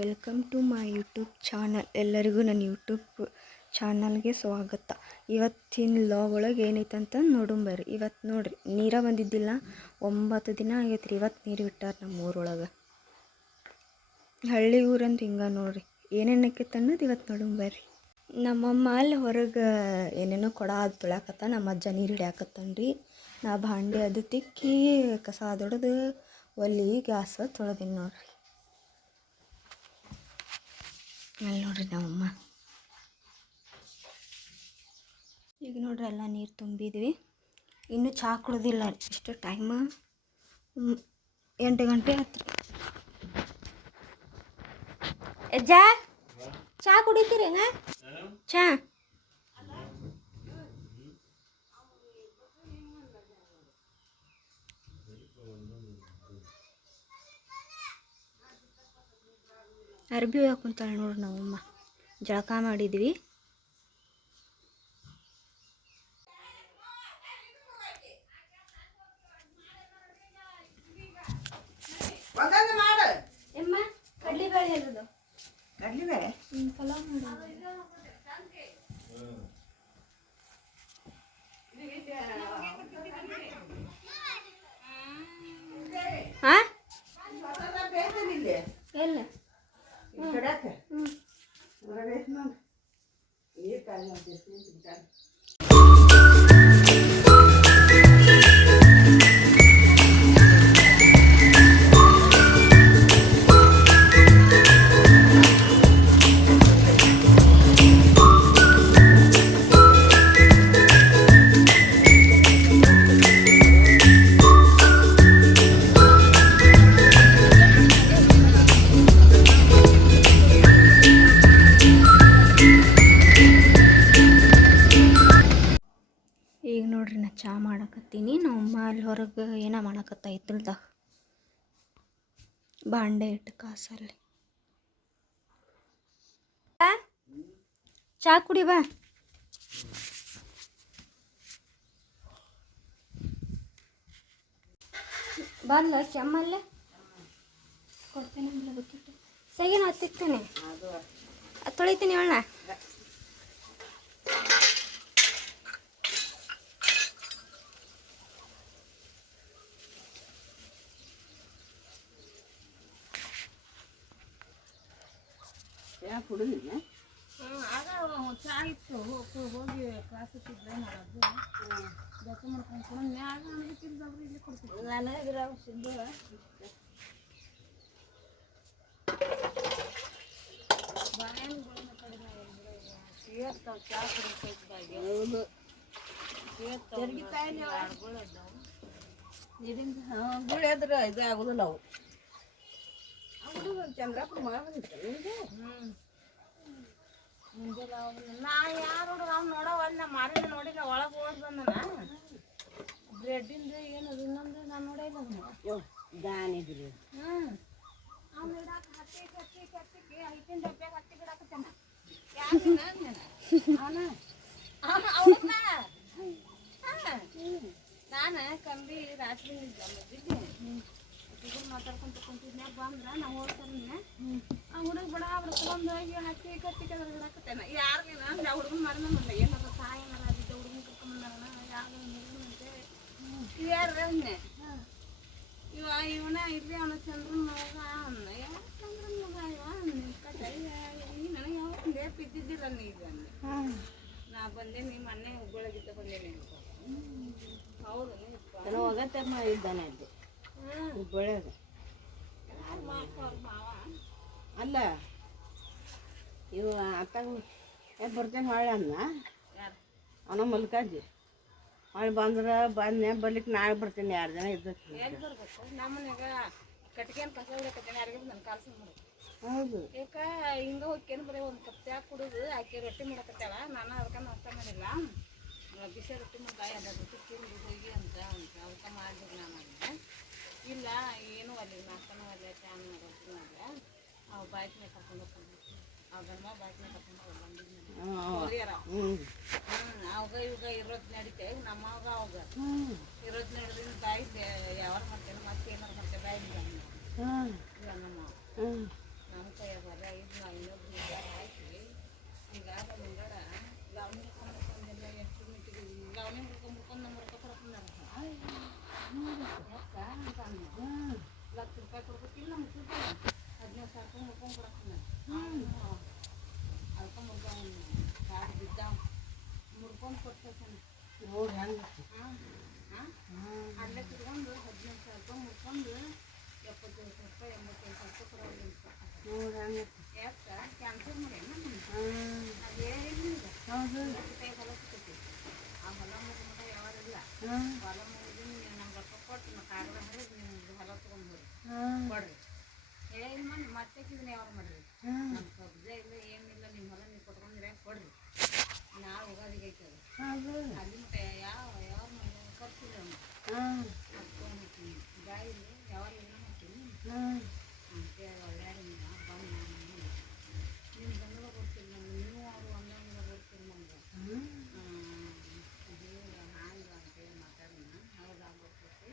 Welcome to my YouTube channel. ಎಲ್ಲರಿಗೂ ನನ್ನ YouTube ಚಾನಲ್ಗೆ ಸ್ವಾಗತ. ಇವತ್ತಿನ ಲಾಗ್ ಒಳಗೆ ಏನೈತಂತ ನೋಡುಂಬರ್ರಿ. ಇವತ್ತು ನೋಡ್ರಿ, ನೀರ ಬಂದಿದ್ದಿಲ್ಲ, 9 ದಿನ ಆಗೈತೆ ರೀ. ಇವತ್ತು ನೀರು ಬಿಟ್ಟಾರ ನಮ್ಮ ಊರೊಳಗೆ. ಹಳ್ಳಿ ಊರಂತ ಹಿಂಗೆ ನೋಡ್ರಿ, ಏನೇನು ಆಕೈತೆ ಅನ್ನೋದು ಇವತ್ತು ನೋಡುಂಬರ್ರಿ. ನಮ್ಮಮ್ಮ ಅಲ್ಲಿ ಹೊರಗೆ ಏನೇನೋ ಕೊಡ ಅದು ತೊಳ್ಯಾಕತ್ತ, ನಮ್ಮ ಅಜ್ಜ ನೀರು ಹಿಡಿಯಾಕತ್ತನ್ರಿ. ನಾ ಭಾಂಡೆ ಅದು ತಿಕ್ಕಿ ಕಸ ದೊಡ್ದು ಒಲಿ ಗ್ಯಾಸ್ ತೊಳೆದೀನಿ ನೋಡ್ರಿ. ಅಲ್ಲಿ ನೋಡ್ರಿ ನಮ್ಮಮ್ಮ. ಈಗ ನೋಡ್ರಿ ಎಲ್ಲ ನೀರು ತುಂಬಿದ್ವಿ. ಇನ್ನೂ ಚಹಾ ಕುಡ್ದಿಲ್ಲ. ಇಷ್ಟು ಟೈಮ್ 8 ಗಂಟೆ ಆಯ್ತು. ಅಜ್ಜ ಚಹಾ ಕುಡಿತೀರೇನ? ಚಹಾ ಅರ್ಬಿ ಹೋಗಿ ಕುಂತಾಳೆ ನೋಡ್ರಿ ನಮ್ಮಮ್ಮ. ಜಳಕ ಮಾಡಿದ್ವಿ. ಎಮ್ಮ ಕಡ್ಲಿಬೇಳೆ ಇರೋದು ಕಡ್ಲಿಬೇಳೆ ಪಲಾವ್ ಮಾಡಿ. ಹಾಂ ಎಲ್ಲ ಈಗ ನೋಡ್ರಿ, ನಾ ಚಹಾ ಮಾಡಕತ್ತೀನಿ. ನಮ್ಮಮ್ಮ ಅಲ್ಲಿ ಹೊರಗೆ ಏನೋ ಮಾಡಕತ್ತ ಹಿತ್ತಲ್ದಾಗ, ಬಾಂಡೆ ಇಟ್ಟು ಕಾಸಲ್ಲಿ. ಚಹಾ ಕುಡಿ ಬಾ. ಬಂದ ಕೆಮ್ಮಲ್ಲೇ ಕೊಡ್ತೇನೆ ಬಿಟ್ಟಿಟ್ಟು ಸೈಗೇನು ಹತ್ತಿಕ್ತೇನೆ, ತೊಳಿತೀನಿ ಅಣ್ಣ. ಕುಡಿದಿಲ್ಲ ಆಗ ಚಹಾ ಇತ್ತು, ಹೋಗಿ ಕ್ಲಾಸ್ ಇಟ್ಟಿದ್ರೆ ಮಾಡೋದು ಜೊತೆ ಮಾಡ್ಕೊಂಡು ಮ್ಯಾಗ ಅನ್ಬಿಟ್ಟಿದ್ದವ್ರು ಇಲ್ಲಿ ಕೊಡ್ತಿದ್ರು. ನಾನು ಸಿದ್ದು ಬಾಳೆಹಣ್ಣುಗಳನ್ನ ಕಡಿಮೆ ಸಿಗತ್ತಾವ. ಚಹಾ ಕುಡಿಸೋದಾಗಿ ಗುಳಿ ಆದ್ರೆ ಇದು ಆಗೋದಿಲ್ಲ. ಅವು ಚಂದ್ರಪ್ಪನ ಮಗ ಬಂದಿತ್ತು ನಿಮಗೆ. ಮುಂಜಾನೆ ನಾ ಯಾರು ಹುಡುಗ ಅವ್ನು ನೋಡೋವಲ್ಲ. ನಾ ಮಾರಿನ ನೋಡಿಲ್ಲ, ಒಳಗೆ ಓಡ್ ಬಂದನ ಬ್ರೆಡ್ಡಿಂದು ಏನದು ಇನ್ನೊಂದು ನಾನು ನೋಡಿಲ್ಲ ಅದನ್ನ. ದಾನಿದ್ರಿ ಅವ್ನು ಇಡಾಕ ಹತ್ತಿ ಐತಿನ ಡಬ್ಬ್ಯಾಗ ಹತ್ತಿ ಬಿಡಾಕತ್ತೇನ. ನಾನು ಕಂಬಿ ರಾತ್ರಿ ಮಾತಾಡ್ಕೊಂತ ಕುಂತಿದ್ನ. ಬಂದ್ರ ನಾವು ಹೋಗ್ತಾನೆ ಆ ಹುಡುಗ ಬಡ ತಗೊಂಡ್ ಹೋಗಿ ಹತ್ತಿ ಕತ್ತಿ ಬಿಡಾಕತ್ತೇನ. ಯಾರಿಗೇನ ಆ ಹುಡುಗನ ಮರನ ಏನಾರ ತಾಯಿ ಏನಾರ ಆಗಿದ್ದ ಹುಡುಗನ ಕರ್ಕೊಂಬಂದಾರನ ಯಾರಂತೆ ಯಾರನ್ನೆ ಇವನ ಇರ್ಲಿ ಅವನ ಚಂದ್ರನ್ ಮಗ ಅನ್ನ. ಯಾವ ಚಂದ್ರನ್ ಮಗ ಇವ ನನಗೆ ಯಾವ ಲೇಪ್ ಇದ್ದಿದ್ದಿಲ್ಲ ಈಗ ಅಂದೆ. ನಾ ಬಂದೇನಿ ಮೊನ್ನೆ ಹುಬ್ಬಳ್ಳಿಗಿದ್ದ ಬಂದೇನಿ. ಹೌದು ಹೋಗತ್ತಮ್ಮ ಇದ್ದಾನೆ ಅಲ್ಲಿ ಹುಬ್ಬಳ್ಳಿಯಾಗ. ಅಲ್ಲ ಇವ ಅತ್ತಾಗ ಬರ್ತೇನೆ ಹೊಳ್ಳಿ ಅನ್ನ ಅವನ ಮಲ್ಕಾಜಿ. ಹೊಳ್ಳಿ ಬಂದ್ರೆ ಬಂದೆ ಬರ್ಲಿಕ್ಕೆ ನಾಳೆ ಬರ್ತೇನೆ. 2 ಜನ ಇದ್ದಕ್ಕೆ ಎಲ್ಲಿ ಬರ್ಬೇಕು ನಮ್ಮನೆಗ ಕಟ್ಗೆನ್ ಕಸ ಹೊಡಕತ್ತೇನೆ. ಯಾರಿಗೆ ನನ್ನ ಕಾಲ್ಸ ಮಾಡೋದು. ಹೌದು ಯಾಕ ಹಿಂಗೆ ಹೋಗ್ಕೇನು ಬರೀ ಒಂದು ಕಪ್ ಚಹಾ ಕುಡಿದು ಆಕೆ ರೊಟ್ಟಿ ಮಾಡಕತ್ತಾಳ. ನಾನು ಅದಕ್ಕೆ ನಾಷ್ಟ ಮಾಡಿಲ್ಲ. ಬಿಸಿ ರೊಟ್ಟಿ ಮಾಡ್ತಾಯಿ ಅದ ರೊಟ್ಟಿ ತಿಂದು ಹೋಗಿ ಅಂತ ಅದಕ್ಕೆ ಮಾಡಿದ್ರು. ನಾನು ಅದಕ್ಕೆ ಇಲ್ಲ ಏನೂ ಅಲ್ಲಿ ನಾಷ್ಟನೂ ಅಲ್ಲೇ ಚಾನ್ ರೊಟ್ಟಿ ಮಾಡಿದೆ. ಅವು ಬಾಯ್ಕಿನ ಕರ್ಕೊಂಡು ಹೋಗ್ಕೊಂಡು ಅವ್ ಗಂಡ ಬಾಯ್ಕಿನ ಕರ್ಕೊಂಡು ಬಂದಿದ್ದ ಅವಾಗ ಇವಾಗ ಇರೋದು ನಡೀತೆ ನಮ್ಮವಾಗ ಅವಾಗ ಹೆಂಗೆ ಅಲ್ಲೇ ಕುತ್ಕೊಂಡು 15,000 ರೂಪಾಯಿ ಮುಟ್ಕೊಂಡು 75,000 ರೂಪಾಯಿ 85,000 ರೂಪಾಯಿ ನೋಡಿ ಹೆಂಗೆ ಯಾಕೆ ಕ್ಯಾನ್ಸಲ್ ಮಾಡಿ ಹಾಂ ಅದೇನಿಲ್ಲ ಹೌದು ಹೊಲ ಸಿಕ್ಕೈತಿ ಆ ಹೊಲ ಮುಗಿದ ಯಾವಾರಿಲ್ಲ ಹಾಂ ಹೊಲ ಮುಗಿದು ನಮ್ಗೆ ರೊಕ್ಕ ಕೊಟ್ಟು ಕಾಗದ ಹರಿದು ನಿಮ್ಗೆ ಹೊಲ ತೊಗೊಂಡು ಹಾಂ ಕೊಡ್ರಿ ಹೇಳಿ ಮಾಡಿ ಮತ್ತೆ ಇದನ್ನ ಯಾವಾಗ ಮಾಡಿರಿ ಹಾಂ ನಮ್ಮ ಕಬ್ಜೆ ಇಲ್ಲ ಏನಿಲ್ಲ ನಿಮ್ಮ ಹೊಲ ನೀವು ಕೊಟ್ಕೊಂಡ್ರೆ ಕೊಡ್ರಿ ನಾಳೆ ಯುಗಾದಿಗೆ ಐತೆ ಅದು ಹೌದು ಅಲ್ಲಿ ಮಟ್ಟ ಯಾವ ಖರ್ಚಿಲ್ಲ ಹಾಂ ಹತ್ಕೊಂಡ್ಬಿಡ್ತೀನಿ ಗಾಯಿಲಿ ಯಾವಾಗ ಇದನ್ನ ಮಾಡ್ತೀನಿ ಹಾಂ ಅಂತೇಳಿ ಒಳ್ಳೆಯದು ಬಂದು ನಿಮ್ಮ ಗಂಡಗ ಕೊಡ್ತೀರಿ ನಮ್ಗೆ ನೀವು ಅವರು ಒಂದೊಂದು ಕೊಡ್ತೀರಿ ನಮ್ಗೆ ಇದು ಹ್ಯಾಂಗ ಅಂತೇಳಿ ಮಾತಾಡೋಣ ಹೌದು ಆಗ್ಬಿಡ್ತೈತಿ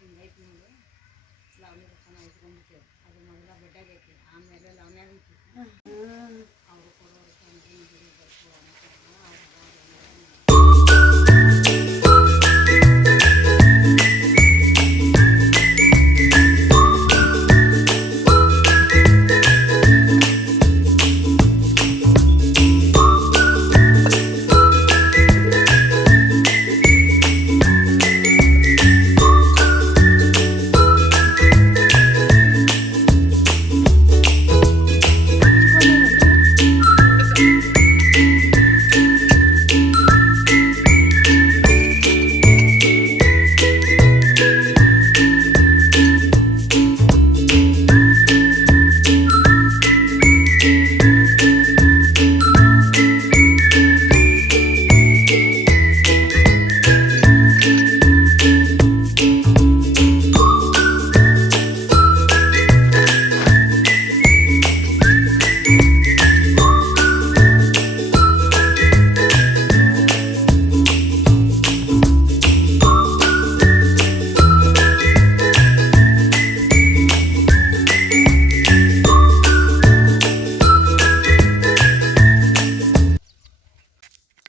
ಹಿಂಗೈತಿ ನಿಮ್ಗೆ ಲವಣಿ ರೊಕ್ಕ ನಾವು ಇಟ್ಕೊಂಡ್ಬಿಟ್ಟೇವೆ ಅದು ಮೊದಲ ಬಡ್ಡಾಗ ಐತಿ ಆಮೇಲೆ ಲವಣ್ಯಾಗ ಐತಿ ಅವರು ಕೊಡೋರು ತಂದು ಬರ್ಕೊ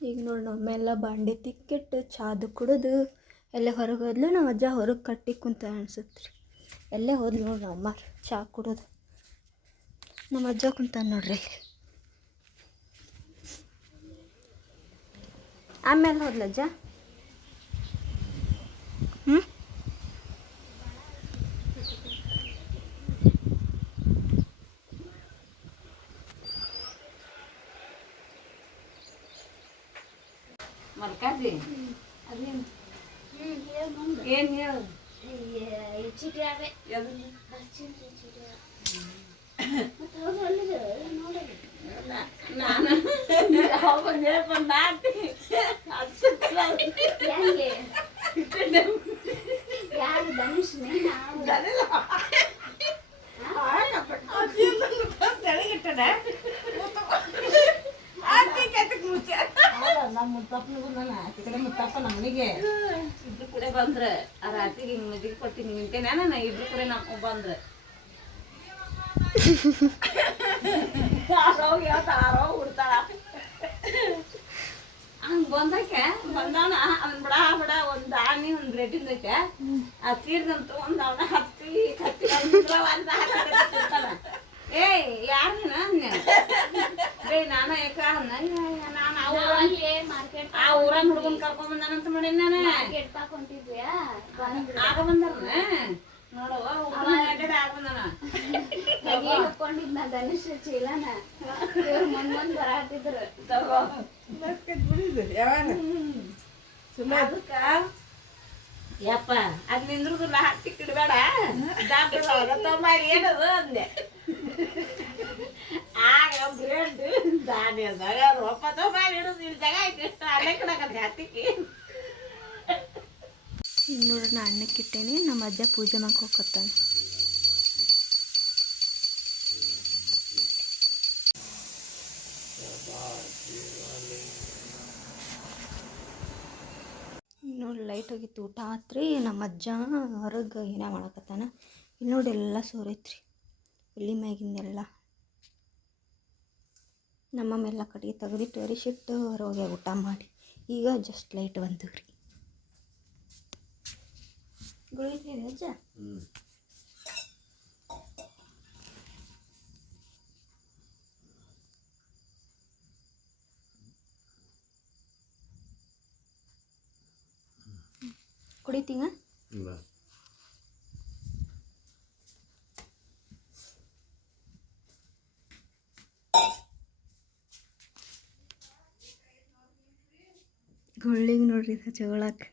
ಈಗ ನೋಡಿ ನಮ್ಮೆಲ್ಲ ಬಾಂಡೆ ತಿಕ್ಕಿಟ್ಟು ಚಾದು ಕುಡಿದು ಎಲ್ಲೇ ಹೊರಗೆ ಹೋದ್ಲು ನಮ್ಮ ಅಜ್ಜ ಹೊರಗೆ ಕಟ್ಟಿ ಕುಂತ ಅನ್ಸುತ್ತೆ ರೀ ಎಲ್ಲೇ ಹೋದ್ಲು ನೋಡಿ ನಮ್ಮ ಅಮ್ಮ ಚಾ ಕುಡೋದು ನಮ್ಮ ಅಜ್ಜ ಕುಂತ ನೋಡ್ರಿ ಆಮೇಲೆ ಹೋದ್ಲ ಅಜ್ಜ ಹ್ಞೂ ಮಲ್ಕಾದಿ ಅದೇನು ಏನು ಹೇಳು ನಾನು ಯಾರು ಧನುಷ್ ನಮ್ಮ ಮುತ್ತಪ್ಪನಿಗೂ ನಾನು ಆಚೆ ಕಡೆ ಮುತ್ತಪ್ಪ ನಮ್ಮನಿಗೆ ಇಬ್ರು ಕೂಡ ಬಂದ್ರೆ ಆ ರಾತ್ರಿಗೆ ಹಿಂಗೆ ಮದ್ದಿಗೆ ಕೊಡ್ತೀನಿ ನಿಂತೇನೆ ನಾನು ಇಬ್ರು ಕೂಡ ನಮ್ಮ ಬಂದ್ರೆ ಆರೋ ಉಡ್ತಾಳ ಹಂಗೆ ಬಂದಕ್ಕೆ ಬಂದವನ ಅದನ್ನ ಬಡ ಬಡ ಒಂದು ಆಣಿ ಒಂದು ಬ್ರೆಡ್ಡಿಂದ ಐತೆ ಆ ತೀರ್ದಂತ ಒಂದು ಅವನ ಹತ್ತಿ ಕತ್ತಿ ಒಂದು ಏಯ್ ಯಾರು ಬೇ ನಾನು ಯಾಕ ನಾನು ಆ ಊರಾಗ ಹುಡುಗನ್ ಕರ್ಕೊಂಡ್ ಬಂದಾನಂತ ಮಾಡೀನಿ ನಾನು ಆಗ ಬಂದಾನ ನೋಡವ್ವ ಅಡ್ಡಾಡಿ ಆಗ ಬಂದಾನ ಹಾಕೊಂಡಿದ್ನ ಧನುಷ್ ಚೀಲನ ಇವ್ರು ಮುಂದ್ ಬರಾತಿದ್ರು ಅದಕ್ಕ ಯಪ್ಪ ಅದ್ ನಿಂದ್ರದಿಲ್ಲ ಹತ್ತಿ ಕಿಡ್ಬೇಡ ತೊಂಬಾರಿ ಏನದು ಅಂದೆ ಆಗ ಬ್ರೆಡ್ ಧಾನ್ಯದಾಗ ರೊಪ್ಪ ತೊಂಬಾರಿ ಇಡೋದು ಇಲ್ಲಿ ಜಾಗ ಐತಿ ಎಷ್ಟು ಅಲ್ಲೇ ಕಡಕತ್ತೆ ಹತ್ತಿಕ್ಕಿ ಈಗ ನೋಡ್ರಿ ನಾ ಅನ್ನಕ್ಕೆ ಇಟ್ಟೇನಿ ನಮ್ಮ ಅಜ್ಜ ಪೂಜೆ ಮಾಡ್ಕೊತಾನ ನೋಡಿ ಲೈಟ್ ಹೋಗಿತ್ತು ಊಟ ಆತ್ರಿ ನಮ್ಮ ಅಜ್ಜ ಹೊರಗೆ ಏನೇ ಮಾಡಕತ್ತಾನ ಇಲ್ಲಿ ನೋಡಿ ಎಲ್ಲ ಸೋರೈತ್ರಿ ಇಲ್ಲಿ ಮ್ಯಾಗಿಂದೆಲ್ಲ ನಮ್ಮಮ್ಮೆಲ್ಲ ಕಡೆಗೆ ತೆಗೆದಿಟ್ಟು ಅರಿಸಿಟ್ಟು ಹೊರಗೆ ಊಟ ಮಾಡಿ ಈಗ ಜಸ್ಟ್ ಲೈಟ್ ಬಂದವು ರೀ ಗುಳಿಗೆ ಅಜ್ಜ ಕುಡಿತೀಗ ಬಾ ಗುಳ್ಳಿಗೆ ನೋಡ್ರಿ ಜಗಳಕ್ಕೆ